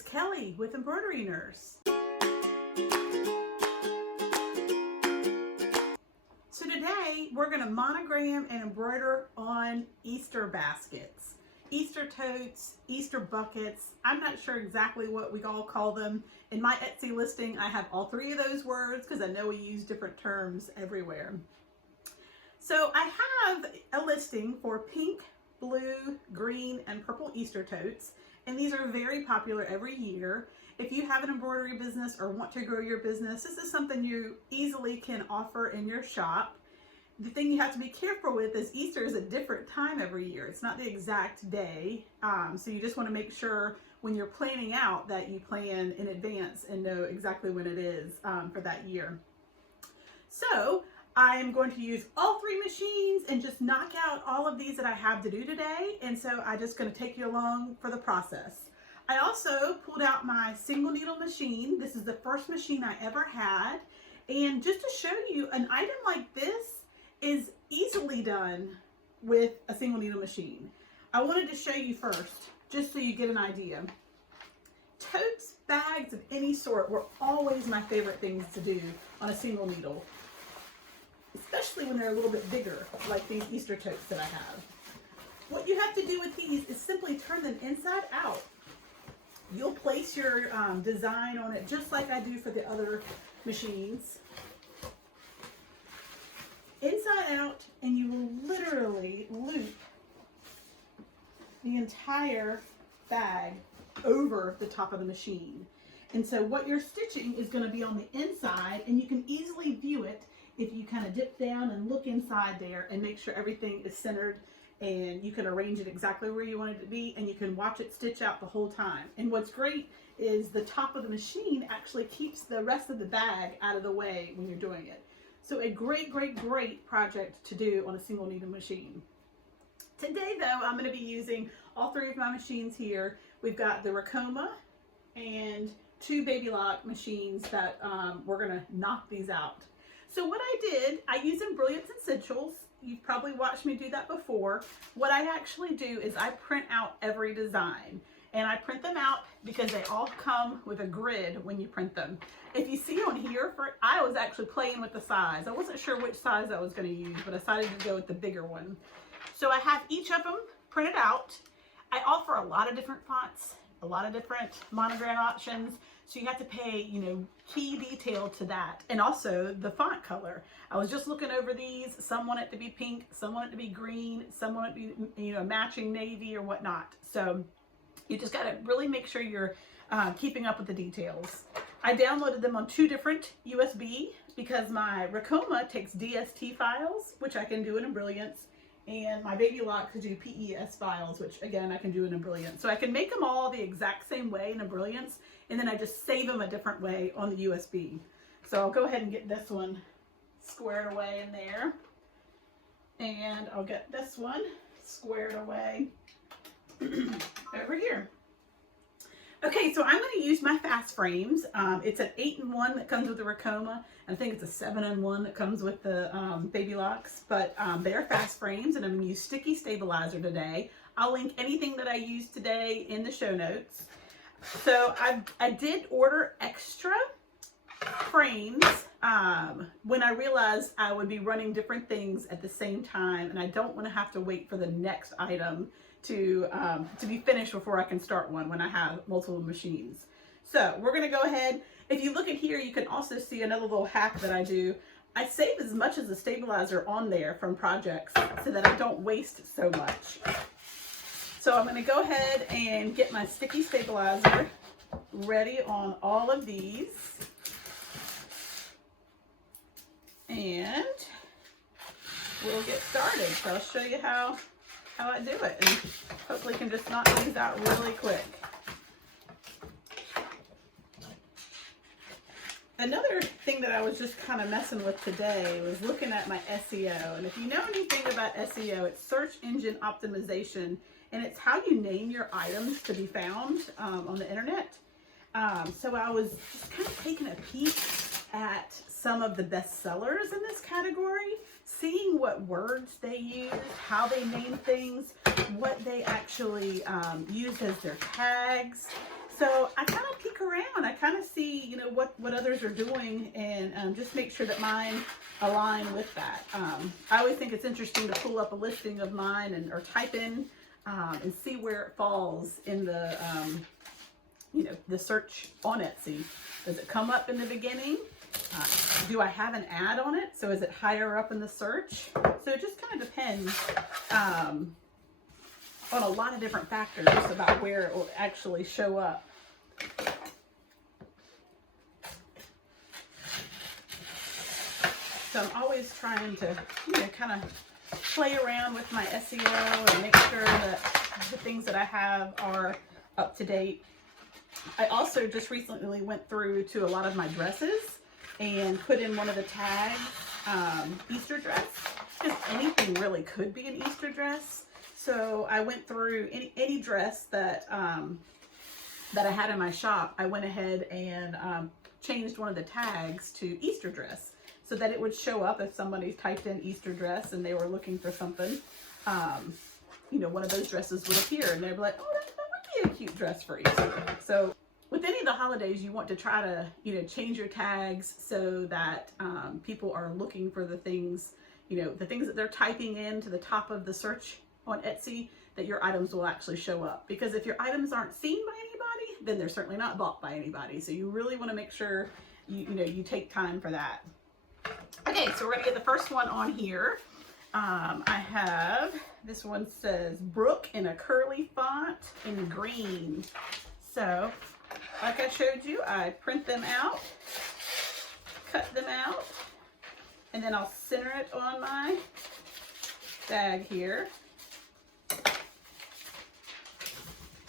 it's Kelly with Embroidery Nurse. So today we're going to monogram and embroider on Easter baskets, Easter totes, Easter buckets. I'm not sure exactly what we all call them. In my Etsy listing, I have all three of those words because I know we use different terms everywhere. So I have a listing for pink, blue, green, and purple Easter totes, and these are very popular every year. If you have an embroidery business or want to grow your business, this is something you easily can offer in your shop. The thing you have to be careful with is Easter is a different time every year. It's not the exact day, so you just want to make sure when you're planning out that you plan in advance and know exactly when it is for that year. So I'm going to use all three machines and just knock out all of these that I have to do today. And so I'm just going to take you along for the process. I also pulled out my single needle machine. This is the first machine I ever had. And just to show you, an item like this is easily done with a single needle machine. I wanted to show you first, just so you get an idea. Totes, bags of any sort were always my favorite things to do on a single needle, especially when they're a little bit bigger, like these Easter totes that I have. What you have to do with these is simply turn them inside out. You'll place your design on it just like I do for the other machines. Inside out, and you will literally loop the entire bag over the top of the machine. And so what you're stitching is going to be on the inside, and you can easily view it if you kind of dip down and look inside there and make sure everything is centered, and you can arrange it exactly where you want it to be, and you can watch it stitch out the whole time. And what's great is the top of the machine actually keeps the rest of the bag out of the way when you're doing it. So a great, great, great project to do on a single needle machine. Today though, I'm going to be using all three of my machines here. We've got the Racoma and two Baby Lock machines that we're going to knock these out. So what I did, I use Brilliance Essentials. You've probably watched me do that before. What I actually do is I print out every design. And I print them out because they all come with a grid when you print them. If you see on here, I was actually playing with the size. I wasn't sure which size I was going to use, but I decided to go with the bigger one. So I have each of them printed out. I offer a lot of different fonts, a lot of different monogram options. So you have to pay, key detail to that. And also the font color. I was just looking over these. Some want it to be pink, some want it to be green, some want it to be, matching navy or whatnot. So you just got to really make sure you're keeping up with the details. I downloaded them on two different USB because my Racoma takes DST files, which I can do in Brilliance, and my Baby Lock can do PES files, which again I can do in Brilliance. So I can make them all the exact same way in Brilliance, and then I just save them a different way on the USB. So I'll go ahead and get this one squared away in there, and I'll get this one squared away over here. Okay, so I'm going to use my fast frames. It's an 8-in-1 that comes with the Racoma, and I think it's a 7-in-1 that comes with the Baby Locks, but they're fast frames, and I'm going to use sticky stabilizer today. I'll link anything that I used today in the show notes. So I did order extra frames when I realized I would be running different things at the same time, and I don't want to have to wait for the next item to be finished before I can start one when I have multiple machines. So we're going to go ahead. If you look at here, you can also see another little hack that I do. I save as much as the stabilizer on there from projects so that I don't waste so much. So I'm going to go ahead and get my sticky stabilizer ready on all of these. And we'll get started. So I'll show you how I do it, and hopefully can just knock these out really quick. Another thing that I was just kind of messing with today was looking at my SEO. And if you know anything about SEO, it's search engine optimization, and it's how you name your items to be found on the internet. So I was just kind of taking a peek at some of the best sellers in this category. seeing what words they use, how they name things, what they actually use as their tags. So I kind of peek around. I kind of see, you know, what others are doing, and just make sure that mine align with that. I always think it's interesting to pull up a listing of mine or type in and see where it falls in the, you know, the search on Etsy. Does it come up in the beginning? Do I have an ad on it? So is it higher up in the search? So it just kind of depends on a lot of different factors about where it will actually show up. So I'm always trying to, you know, kind of play around with my SEO and make sure that the things that I have are up to date. I also just recently went through to a lot of my dresses and put in one of the tags, Easter dress, because anything really could be an Easter dress. So I went through any dress that that I had in my shop. I went ahead and changed one of the tags to Easter dress, so that it would show up if somebody typed in Easter dress and they were looking for something. You know, one of those dresses would appear, and they'd be like, "Oh, that would be a cute dress for Easter." So with any of the holidays, you want to try to, you know, change your tags so that people are looking for the things, you know, the things that they're typing in to the top of the search on Etsy, that your items will actually show up. Because if your items aren't seen by anybody, then they're certainly not bought by anybody. So you really want to make sure you know, you take time for that. Okay, so we're gonna get the first one on here. I have, this one says Brooke in a curly font in green. So like I showed you, I print them out, cut them out, and then I'll center it on my bag here.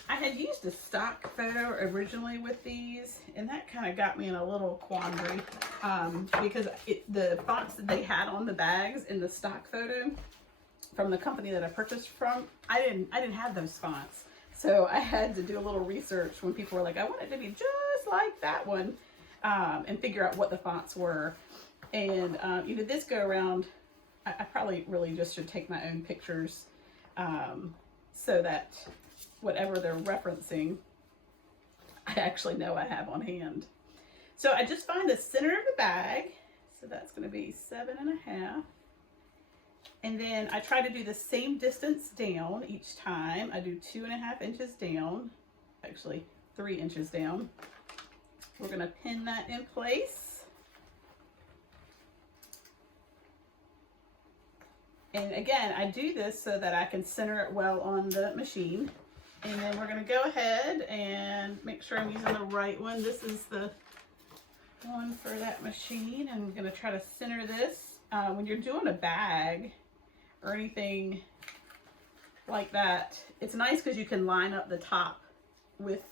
I had used a stock photo originally with these, and that kind of got me in a little quandary because the fonts that they had on the bags in the stock photo from the company that I purchased from, I didn't have those fonts. So I had to do a little research when people were like, I want it to be just like that one, and figure out what the fonts were. And you know, this go around, I probably really just should take my own pictures so that whatever they're referencing, I actually know I have on hand. So I just find the center of the bag. So that's going to be 7.5. And then I try to do the same distance down each time. I do 2.5 inches down, actually 3 inches down. We're going to pin that in place. And again, I do this so that I can center it well on the machine. And then we're going to go ahead and make sure I'm using the right one. This is the one for that machine. I'm going to try to center this. When you're doing a bag or anything like that, it's nice because you can line up the top with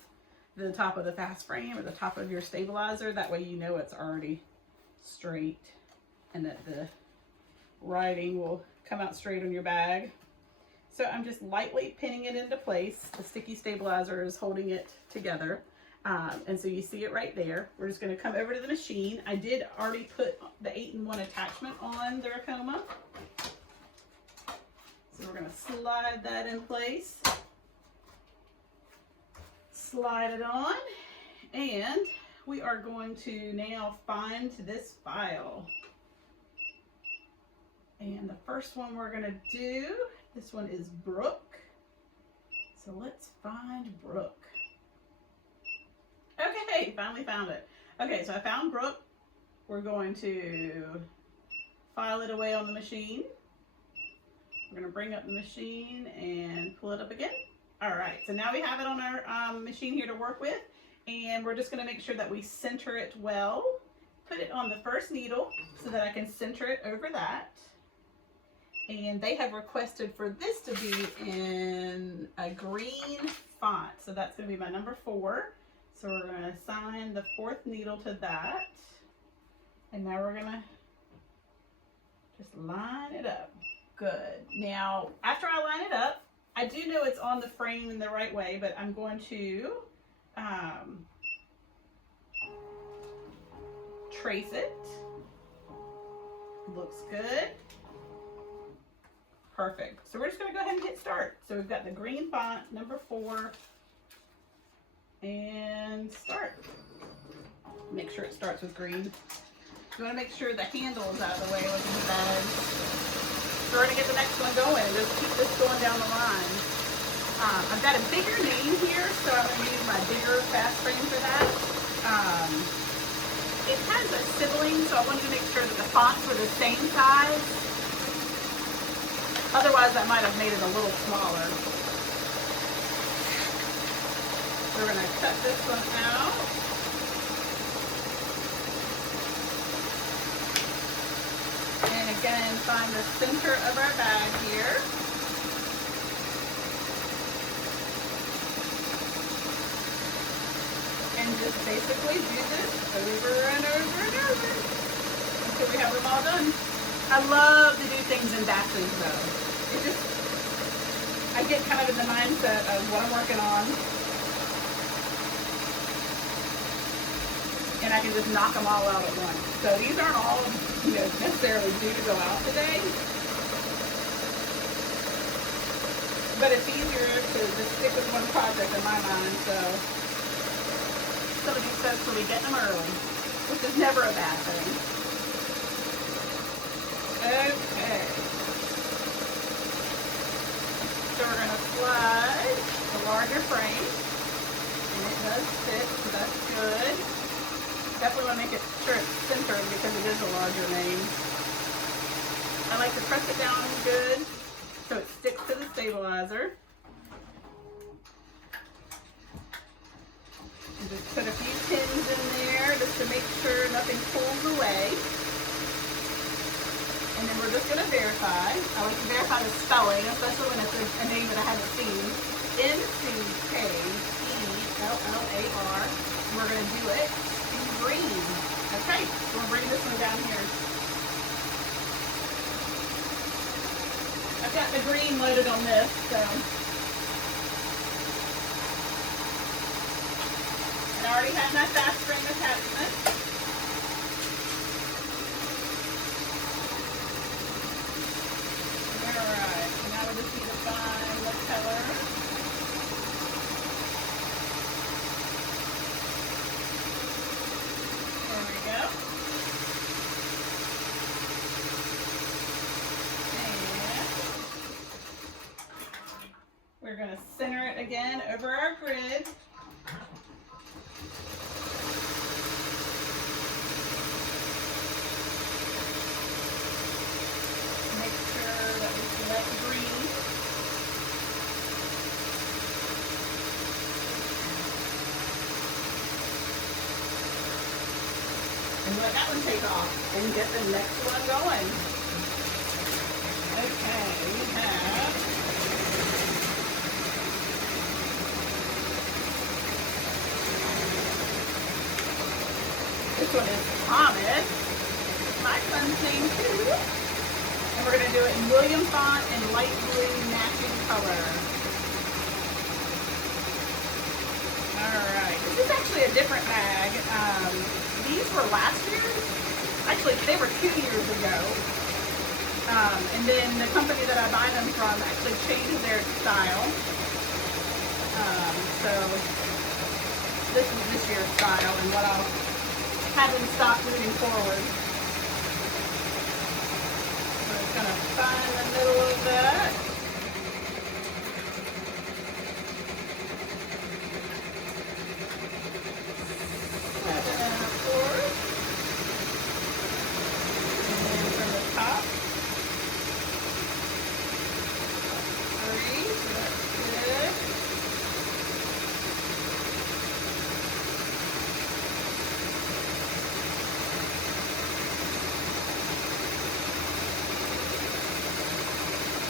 the top of the fast frame or the top of your stabilizer. That way you know it's already straight and that the writing will come out straight on your bag. So I'm just lightly pinning it into place. The sticky stabilizer is holding it together. And so you see it right there. We're just going to come over to the machine. I did already put the 8-in-1 attachment on the Racoma. So we're going to slide that in place. Slide it on. And we are going to now find this file. And the first one we're going to do, this one is Brooke. So let's find Brooke. Okay, finally found it. Okay, so I found Brooke. We're going to file it away on the machine. We're going to bring up the machine and pull it up again. All right, so now we have it on our machine here to work with. And we're just going to make sure that we center it well. Put it on the first needle so that I can center it over that. And they have requested for this to be in a green font. So that's going to be my number 4. So we're going to assign the 4th needle to that. And now we're going to just line it up. Good. Now, after I line it up, I do know it's on the frame in the right way, but I'm going to trace it. Looks good. perfect. So we're just going to go ahead and hit start. So we've got the green font, number 4, and start. Make sure it starts with green. You want to make sure the handle is out of the way like in the bag. So we're going to get the next one going and just keep this going down the line. I've got a bigger name here, so I'm going to use my bigger fast frame for that. It has a sibling, so I wanted to make sure that the fonts were the same size. Otherwise, I might have made it a little smaller. We're going to cut this one out. And again, find the center of our bag here. And just basically do this over and over and over until we have them all done. I love to do things in batches though. I get kind of in the mindset of what I'm working on. And I can just knock them all out at once. So these aren't all, necessarily due to go out today. But it's easier to just stick with one project in my mind, so some of these folks will be getting them early, which is never a bad thing. Okay. So we're going to slide the larger frame, and it does fit, so that's good. Definitely want to make sure it's centered because it is a larger name. I like to press it down good so it sticks to the stabilizer. And just put a few pins in there just to make sure nothing pulls away. And then we're just going to verify. I like to verify the spelling, especially when it's a name that I haven't seen. N-C-K-E-L-L-A-R. We're going to do it in green. Okay, so we'll bring this one down here. I've got the green loaded on this, so. And I already have my fast frame attachment. Alright, now we just need to find the color. There we go. And we're going to center it again over our grid. Green. And let that one take off and get the next one going. Okay, we have this one is Thomas. My son's name too. And we're going to do it in William font and light blue matching color. Alright, this is actually a different bag. These were last year. Actually, they were 2 years ago. And then the company that I buy them from actually changed their style. So this is this year's style and what I'll have in stock moving forward. Going to find the middle of that. And of course. And then from the top. 3, so that's good.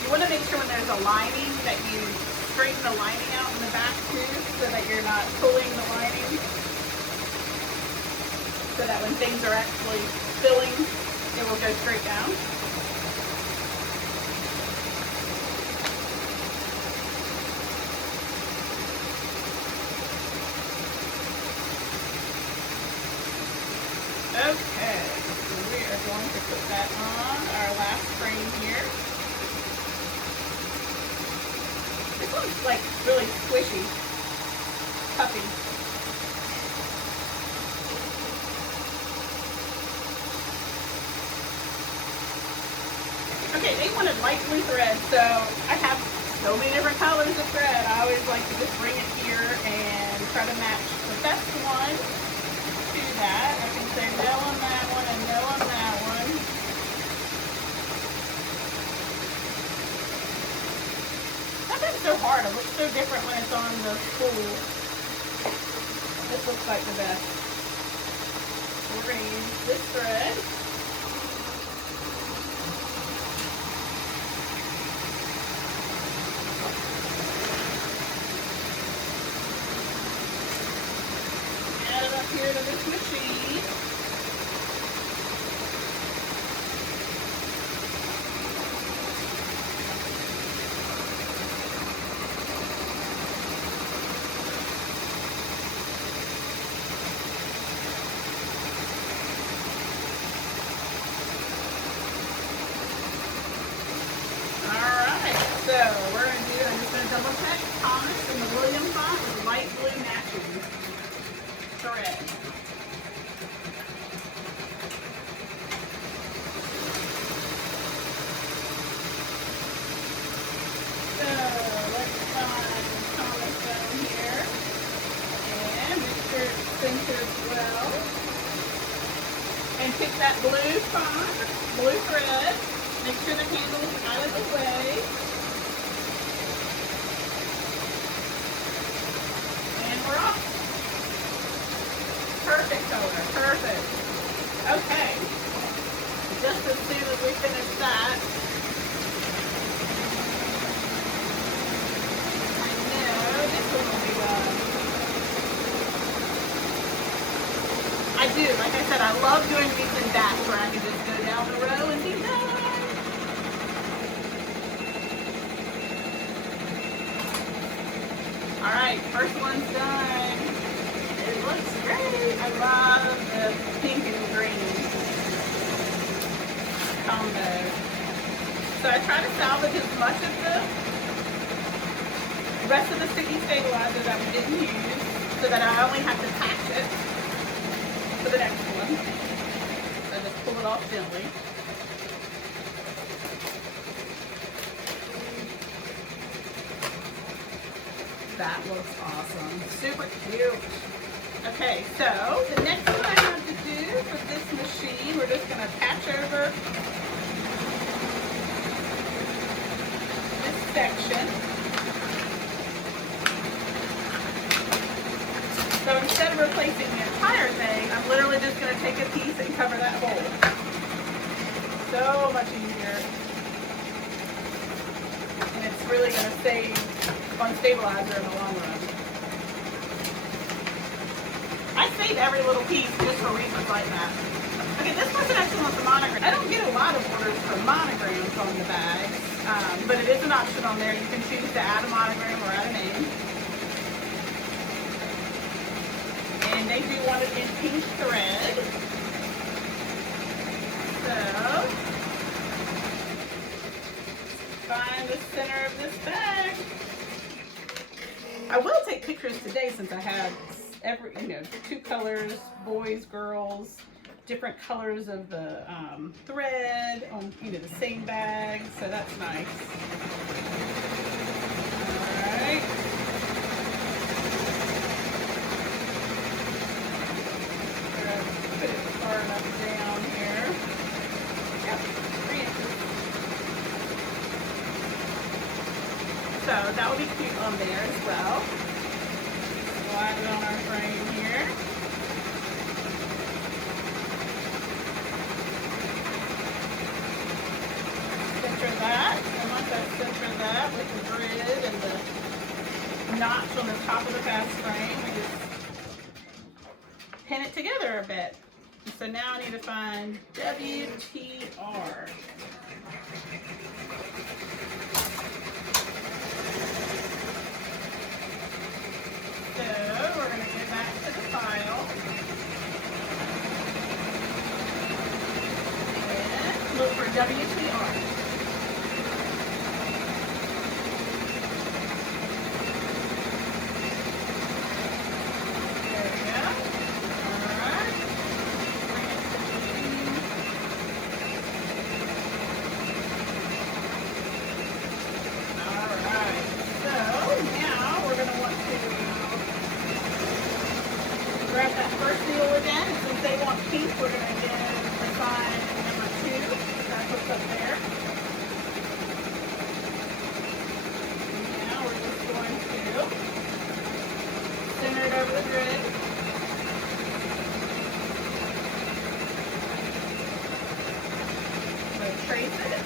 You want to make sure when there's a lining that you straighten the lining out in the back too, so that you're not pulling the lining. So that when things are actually filling, it will go straight down. Okay, so we are going to put that on our last frame here. This one's like really squishy, puffy. Okay, they wanted light blue thread, so I have so many different colors of thread. I always like to just bring it here and try to match the best one to that. I can say no on that one and no on that one. That's so hard. It looks so different when it's on the spool. This looks like the best. So we're going to use this thread. Here to this machine. Alright, so we're going to do, I'm just going to double check Thomas and the William font with light blue matching thread. So let's find Thomas down here and make sure it's centered well. And pick that blue font, blue thread. Make sure the handle is out of the way. And we're off. Perfect color, perfect. Okay, just as soon as we finish that, I know this one will be done. I do, like I said, I love doing these in batch where I can just go down the row and be done. All right, first one's done. It looks great. I love the pink and green combo. So I try to salvage as much of the rest of the sticky stabilizer that we didn't use so that I only have to patch it for the next one. So just pull it off gently. That looks awesome. Super cute. Okay, so the next one I have to do for this machine, we're just going to patch over this section. So instead of replacing the entire thing, I'm literally just going to take a piece and cover that hole. So much easier. And it's really going to save on stabilizer in the long run. I save every little piece just for reasons like that. Okay, this person actually wants a monogram. I don't get a lot of orders for monograms on the bags, but it is an option on there. You can choose to add a monogram or add a name. And they do want it in pink thread. So, find the center of this bag. I will take pictures today since I had two colors, boys, girls, different colors of the thread on the same bag, so that's nice. All right. Put it far enough down here. Yep, 3 inches. So that will be cute on there as well. Slide it on our frame here. Center that, and once I center that with the grid and the notch on the top of the fast frame, we just pin it together a bit. And so now I need to find WTR. So we're going to go back to the file and look for WTR. grab that first needle again, and since they want pink, we're going to give the sign number 2. That's what's up there. And now we're just going to center it over the grid. So trace it.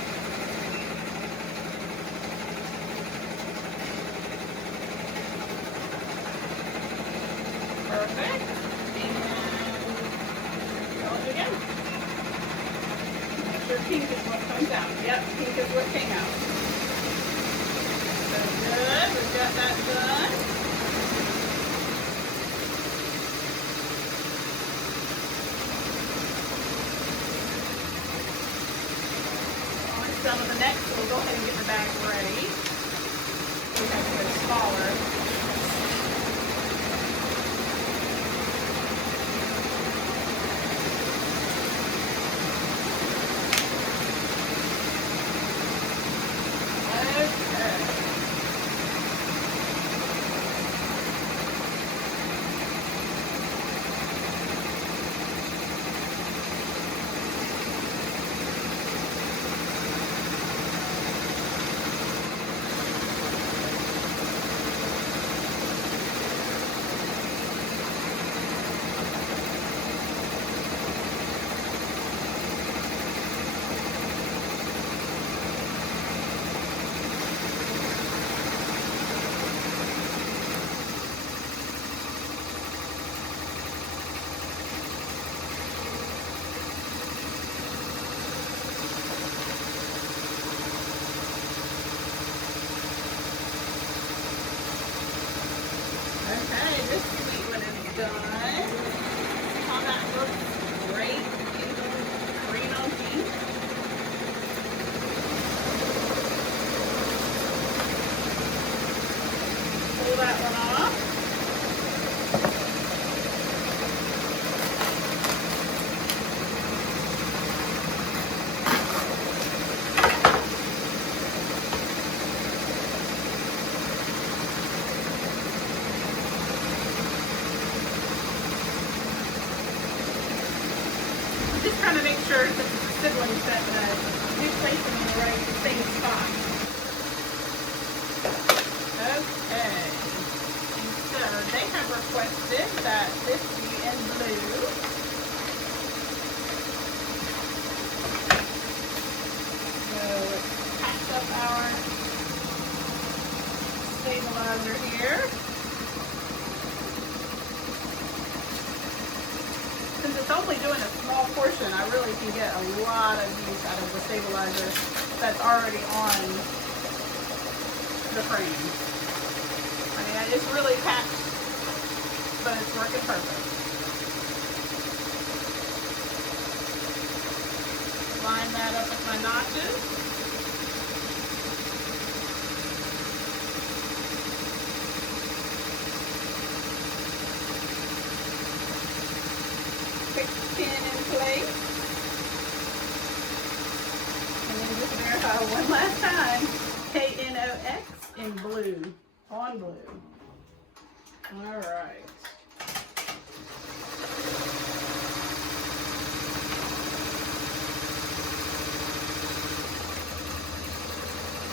Perfect. And roll it again. Make sure pink is what comes out. Yep, pink is what came out. So good. We've got that done. On some of the next, we'll go ahead and get the bag ready. We have to go smaller. Okay, this sweet one is done. See how that looks great? Green on pink. Pull that one off. Just trying to make sure that the siblings that do place them in the right same spot. Okay. So they have requested that this be in blue. So let's patch up our stabilizer here. Since it's only doing a small portion, I really can get a lot of use out of the stabilizer that's already on the frame. I mean, it's really packed, but it's working perfect. Line that up with my notches. Pin in place. And then just verify one last time. K-N-O-X in blue. On blue. Alright.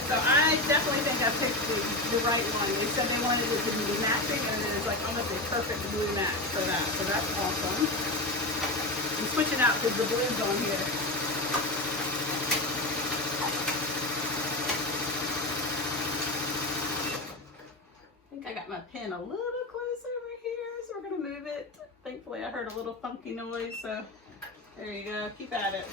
So I definitely think I picked the right one. They said they wanted it to be matching, and it is like almost a perfect blue match for that. So that's awesome. I'm switching out because the blue's on here. I think I got my pen a little close over here, so we're going to move it. Thankfully, I heard a little funky noise, so there you go. Keep at it.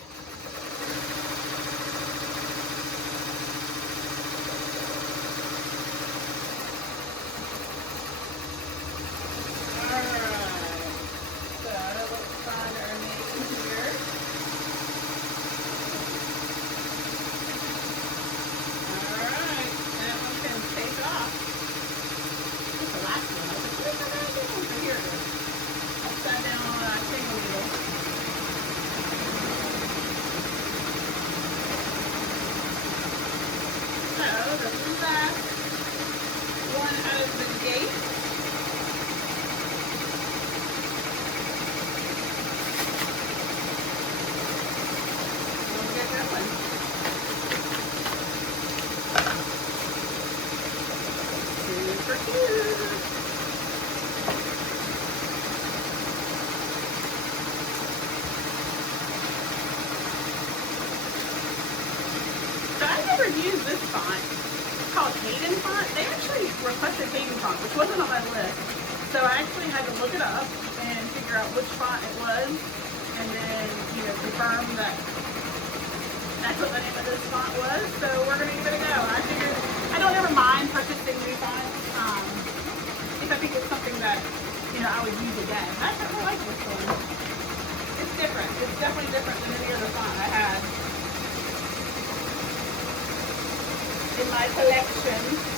use this font. It's called Hayden font. They actually requested Hayden font, which wasn't on my list. So I actually had to look it up and figure out which font it was, and then, you know, confirm that that's what the name of this font was. So we're gonna give it a go. I figured I don't ever mind purchasing new fonts if I think it's something that, you know, I would use again. I really like this one. It's different. It's definitely different than any other font I had in my collection.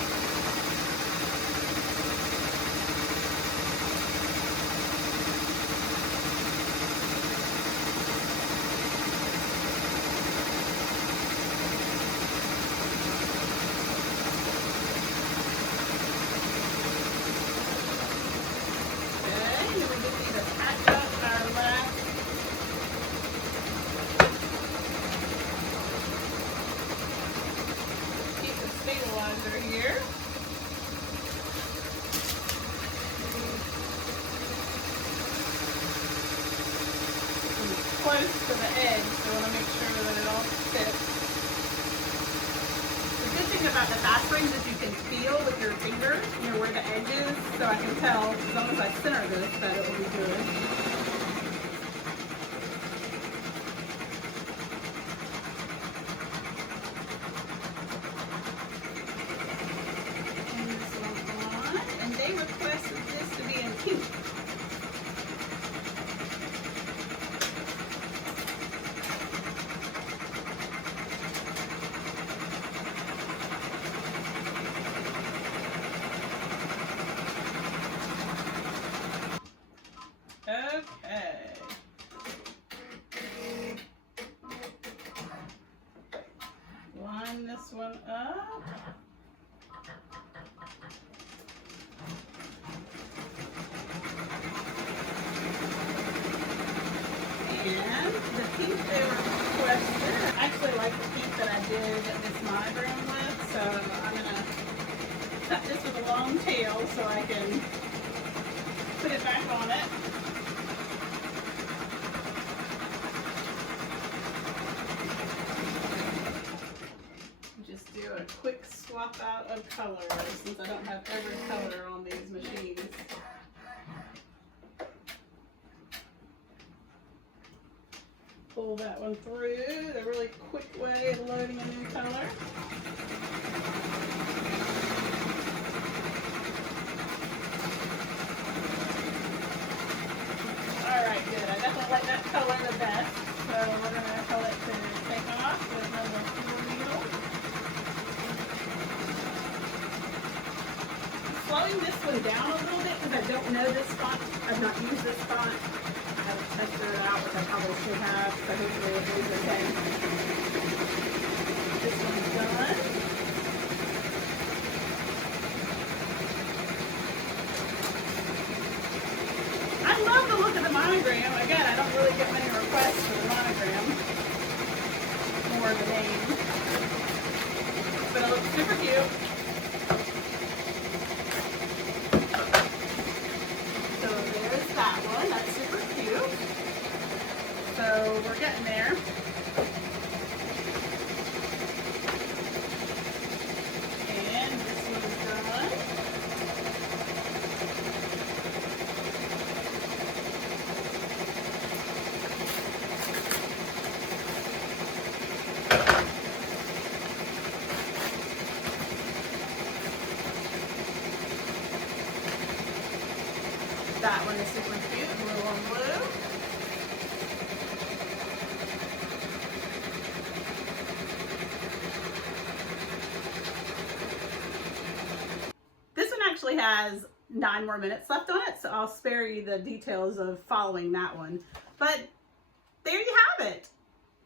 Here. Close to the edge, so I want to make sure that it all fits. The good thing about the fast rings is you can feel with your finger, you know, where the edge is, so I can tell as long as I center this that it will be good. Okay. Line this one up. And the pink they requested, I actually like the pink that I did this monogram with, so I'm going to cut this with a long tail so I can put it back on it. Just do a quick swap out of colors since I don't have every color on these machines. Pull that one through, a really quick way of loading a new color. Alright, good. I definitely like that color the best. So we're going to tell it to take off with another tool needle. Slowing this one down a little bit because I don't know this font. I've not used this font. I haven't tested it out, which I probably should have, so hopefully it goes okay. This one's done. I love the look of the monogram. Again, I don't really get many requests for the monogram. More of the name. But it looks super cute. So there's that one. That's super cute. So we're getting there. And this one's done. That one is super cute, blue on blue. This one actually has 9 more minutes left on it, so I'll spare you the details of following that one. But there you have it.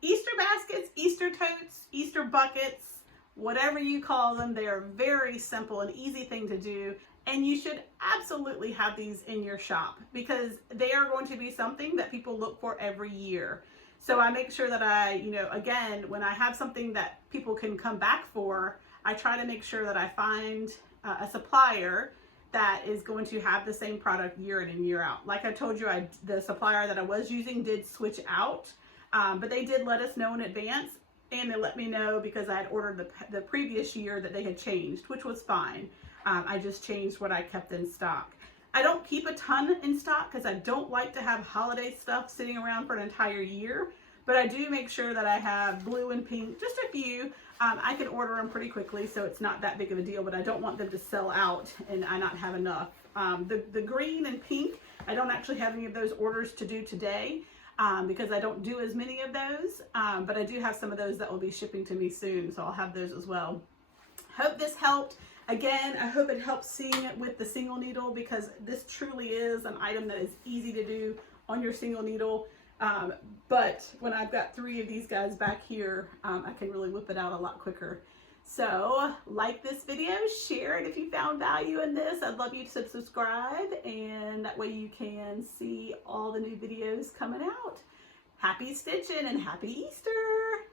Easter baskets, Easter totes, Easter buckets, whatever you call them, they are very simple and easy thing to do. And you should absolutely have these in your shop because they are going to be something that people look for every year. So I make sure that I, you know, again, when I have something that people can come back for, I try to make sure that I find a supplier that is going to have the same product year in and year out. Like I told you, the supplier that I was using did switch out, but they did let us know in advance. and they let me know because I had ordered the previous year that they had changed, which was fine. I just changed what I kept in stock. I don't keep a ton in stock because I don't like to have holiday stuff sitting around for an entire year, but I do make sure that I have blue and pink, just a few. I can order them pretty quickly, so it's not that big of a deal, but I don't want them to sell out and I not have enough. The green and pink, I don't actually have any of those orders to do today because I don't do as many of those, but I do have some of those that will be shipping to me soon, so I'll have those as well. Hope this helped. Again, I hope it helps seeing it with the single needle because this truly is an item that is easy to do on your single needle. But when I've got 3 of these guys back here, I can really whip it out a lot quicker. So like this video, share it if you found value in this. I'd love you to subscribe, and that way you can see all the new videos coming out. Happy stitching and happy Easter!